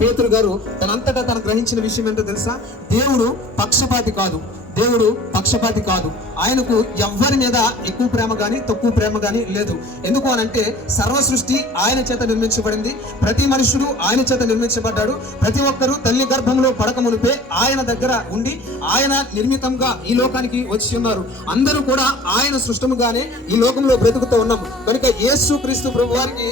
పేతురు గారు తనంతటా తను గ్రహించిన విషయం ఏంటో తెలుసా? దేవుడు పక్షపాతి కాదు. ఆయనకు ఎవ్వరి మీద ఎక్కువ ప్రేమ గాని తక్కువ ప్రేమ గాని లేదు. ఎందుకు అనంటే సర్వ సృష్టి ఆయన చేత నిర్మించబడింది. ప్రతి మనుషుడు ఆయన చేత నిర్మించబడ్డాడు. ప్రతి ఒక్కరూ తల్లి గర్భంలో పడక మునిపే ఆయన దగ్గర ఉండి ఆయన నిర్మితంగా ఈ లోకానికి వచ్చి ఉన్నారు. అందరూ కూడా ఆయన సృష్టముగానే ఈ లోకంలో బ్రతుకుతూ ఉన్నాం. కనుక యేసు క్రీస్తు ప్రభు వారికి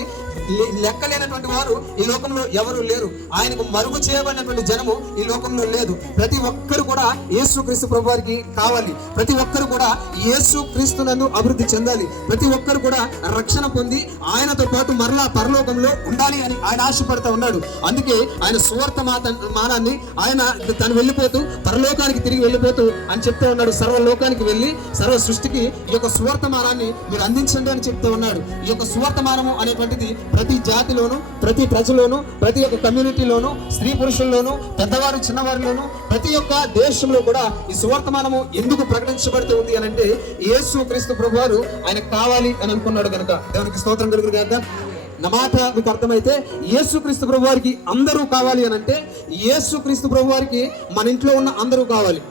లెక్కలేనటువంటి వారు ఈ లోకంలో ఎవరు లేరు. ఆయనకు మరుగు చేయబడినటువంటి జనము ఈ లోకంలో లేదు. ప్రతి ఒక్కరు కూడా యేసు క్రీస్తు ప్రభు వారికి కావాలి. ప్రతి ఒక్కరు కూడా యేసు క్రీస్తునందు అభివృద్ధి చెందాలి. ప్రతి ఒక్కరు కూడా రక్షణ పొంది ఆయనతో పాటు మరలా పరలోకంలో ఉండాలి అని ఆయన ఆశపడుతూ ఉన్నాడు. అందుకే ఆయన సువార్తమానాన్ని ఆయన తను వెళ్ళిపోతూ పరలోకానికి తిరిగి వెళ్ళిపోతూ అని చెప్తూ ఉన్నాడు. సర్వలోకానికి వెళ్ళి సర్వ సృష్టికి ఈ యొక్క సువార్తమానాన్ని మీరు అందించండి అని చెప్తూ ఉన్నాడు. ఈ యొక్క సువార్తమానము అనేటువంటిది ప్రతి జాతిలోను, ప్రతి ప్రజలోను, ప్రతి ఒక్క కమ్యూనిటీలోను, స్త్రీ పురుషుల్లోను, పెద్దవారు చిన్నవారిలోను, ప్రతి ఒక్క దేశంలో కూడా ఈ సువార్తమానము ఎందుకు ప్రకటించబడుతూ ఉంది అని అంటే యేసు క్రీస్తు ప్రభు వారు ఆయన కావాలి అని అనుకున్నాడు కనుక. దేవునికి స్తోత్రం కలుగును గాక. నా మాట మీకు అర్థమైతే యేసు క్రీస్తు ప్రభు వారికి అందరూ కావాలి అని అంటే యేసు క్రీస్తు ప్రభు వారికి మన ఇంట్లో ఉన్న అందరూ కావాలి.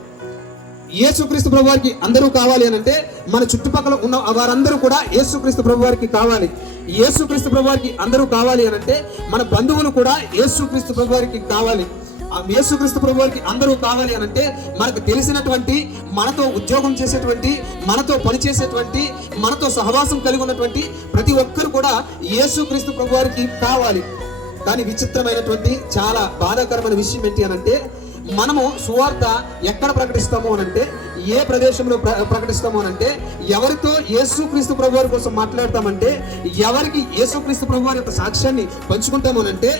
యేసుక్రీస్తు ప్రభు వారికి అందరూ కావాలి అని అంటే మన చుట్టుపక్కల ఉన్న వారందరూ కూడా యేసుక్రీస్తు ప్రభు వారికి కావాలి. యేసుక్రీస్తు ప్రభు వారికి అందరూ కావాలి అని అంటే మన బంధువులు కూడా యేసుక్రీస్తు ప్రభు వారికి కావాలి. యేసుక్రీస్తు ప్రభు వారికి అందరూ కావాలి అని అంటే మనకు తెలిసినటువంటి, మనతో ఉద్యోగం చేసేటువంటి, మనతో పనిచేసేటువంటి, మనతో సహవాసం కలిగి ఉన్నటువంటి ప్రతి ఒక్కరు కూడా యేసుక్రీస్తు ప్రభు వారికి కావాలి. కానీ విచిత్రమైనటువంటి చాలా బాధాకరమైన విషయం ఏంటి అని అంటే మనము సువార్త ఎక్కడ ప్రకటిస్తాము అనంటే, ఏ ప్రదేశంలో ప్రకటిస్తాము అనంటే, ఎవరితో యేసుక్రీస్తు ప్రభు వారి కోసం మాట్లాడతామంటే, ఎవరికి యేసుక్రీస్తు ప్రభు వారి యొక్క సాక్ష్యాన్ని పంచుకుంటాము అనంటే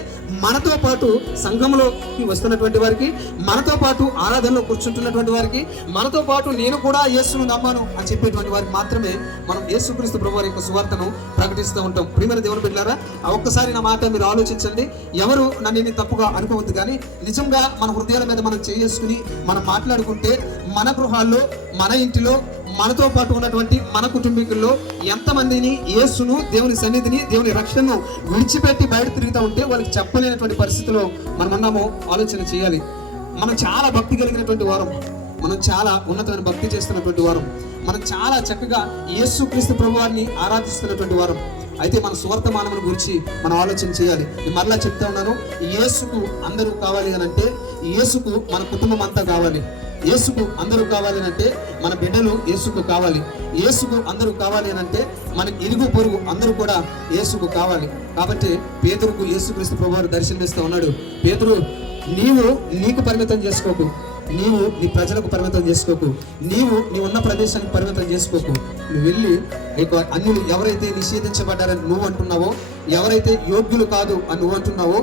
మనతో పాటు సంఘంలోకి వస్తున్నటువంటి వారికి, మనతో పాటు ఆరాధనలో కూర్చుంటున్నటువంటి వారికి, మనతో పాటు నేను కూడా యేసును నమ్మాను అని చెప్పేటువంటి వారికి మాత్రమే మనం యేసుక్రీస్తు ప్రభు వారి యొక్క సువార్తను ప్రకటిస్తూ ఉంటాం. ప్రియమైన దేవుని బిడ్డలారా, ఒక్కసారి నా మాట మీరు ఆలోచించండి. ఎవరు నన్ను తప్పుగా అనుకోవద్దు, కానీ నిజంగా మన హృదయాల మీద మనం చేసుకుని మనం మాట్లాడుకుంటే మన గృహాల్లో, మన ఇంటిలో, మనతో పాటు ఉన్నటువంటి మన కుటుంబీకుల్లో ఎంతమందిని యేసును, దేవుని సన్నిధిని, దేవుని రక్షణను విడిచిపెట్టి బయట తిరుగుతూ ఉంటే వాళ్ళకి చెప్పలేనటువంటి పరిస్థితిలో మనం ఉన్నామో ఆలోచన చేయాలి. మనం చాలా భక్తి కలిగినటువంటి వారం, మనం చాలా ఉన్నతమైన భక్తి చేస్తున్నటువంటి వారం, మనం చాలా చక్కగా యేసుక్రీస్తు ప్రభువారిని ఆరాధిస్తున్నటువంటి వారం. అయితే మన సువార్తమానముల గురించి మనం ఆలోచన చేయాలి. నేను మరలా చెప్తా ఉన్నాను, యేసుకు అందరూ కావాలి అని అంటే యేసుకు మన కుటుంబం అంతా కావాలి. యేసుకు అందరూ కావాలి అని అంటే మన బిడ్డలు యేసుకు కావాలి. యేసుకు అందరూ కావాలి అని అంటే మన ఇరుగు పొరుగు అందరూ కూడా యేసుకు కావాలి. కాబట్టి పేతురుకు యేసుక్రీస్తు ప్రభువారు దర్శనమిస్తూ ఉన్నాడు. పేతురు, నీకు పరిమితం చేసుకోకు, నీవు నీ ప్రజలకు పరిమితం చేసుకోకు, నీవు ఉన్న ప్రదేశానికి పరిమితం చేసుకోకు. నువ్వు వెళ్ళి అన్యులు ఎవరైతే నిషేధించబడ్డారని నువ్వు అంటున్నావో, ఎవరైతే యోగ్యులు కాదు అని నువ్వు అంటున్నావో,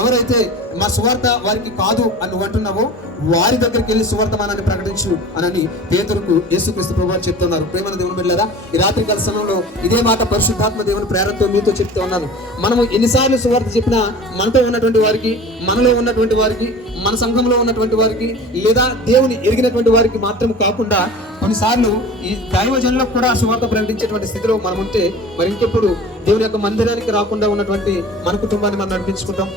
ఎవరైతే మా సువార్త వారికి కాదు అని నువ్వు అంటున్నావో వారి దగ్గరికి వెళ్ళి సువార్తమానాన్ని ప్రకటించు అని పేతురుకు యేసుక్రీస్తు ప్రభువారు చెప్తున్నారు. ప్రేమన దేవుని బిడ్డలారా, ఈ రాత్రికాల సమయంలో ఇదే మాట పరిశుద్ధాత్మ దేవుని ప్రేరణతో మీతో చెప్తూ ఉన్నాను. మనము ఎన్నిసార్లు సువార్త చెప్పినా మనతో ఉన్నటువంటి వారికి, మనలో ఉన్నటువంటి వారికి, మన సంఘంలో ఉన్నటువంటి వారికి, లేదా దేవుని ఎరిగినటువంటి వారికి మాత్రం కాకుండా కొన్నిసార్లు ఈ దైవజనులకు కూడా సువార్త ప్రకటించేటువంటి స్థితిలో మనం ఉంటే మరి ఇంకెప్పుడు దేవుని యొక్క మందిరానికి రాకుండా ఉన్నటువంటి మన కుటుంబాన్ని మనం నడిపించుకుంటాం.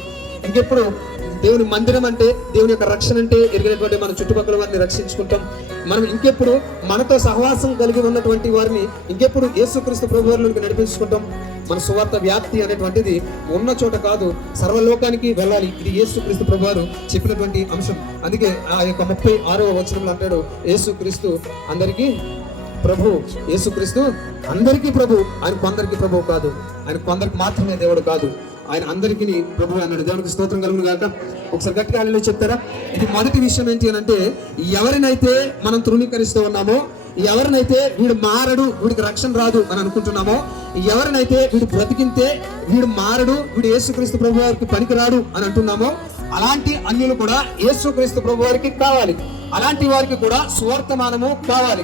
ఇంకెప్పుడు దేవుని మందిరం అంటే, దేవుని యొక్క రక్షణ అంటే ఎరిగినటువంటి మన చుట్టుపక్కల వారిని రక్షించుకుంటాం. మనం ఇంకెప్పుడు మనతో సహవాసం కలిగి ఉన్నటువంటి వారిని ఇంకెప్పుడు యేసుక్రీస్తు ప్రభువులోకి నడిపించుకుంటాం. మన సువార్త వ్యాప్తి అనేటువంటిది ఉన్న చోట కాదు, సర్వలోకానికి వెళ్ళాలి. ఇది యేసుక్రీస్తు ప్రభువారు చెప్పినటువంటి అంశం. అందుకే ఆ యొక్క 36వ వచనంలో అంటాడు, యేసుక్రీస్తు అందరికీ ప్రభు. యేసుక్రీస్తు అందరికీ ప్రభు. ఆయన కొందరికి ప్రభు కాదు, ఆయన కొందరికి మాత్రమే దేవుడు కాదు, ఆయన అందరికీ ప్రభు అన్నాడు. దేవునికి స్తోత్రం కలుగును గాక. ఒకసారి గట్టిగా హల్లెలూయా చెప్తారా? ఇది మొదటి విషయం ఏంటి అని అంటే, ఎవరినైతే మనం తృణీకరిస్తూ ఉన్నామో, ఎవరినైతే వీడు మారడు, వీడికి రక్షణ రాదు అని అనుకుంటున్నామో, ఎవరినైతే వీడు బ్రతికింతే వీడు మారడు, వీడు యేసుక్రీస్తు ప్రభు వారికి పనికిరాడు అని అంటున్నామో, అలాంటి అన్యులు కూడా యేసుక్రీస్తు ప్రభు వారికి కావాలి. అలాంటి వారికి కూడా సువార్తమానము కావాలి.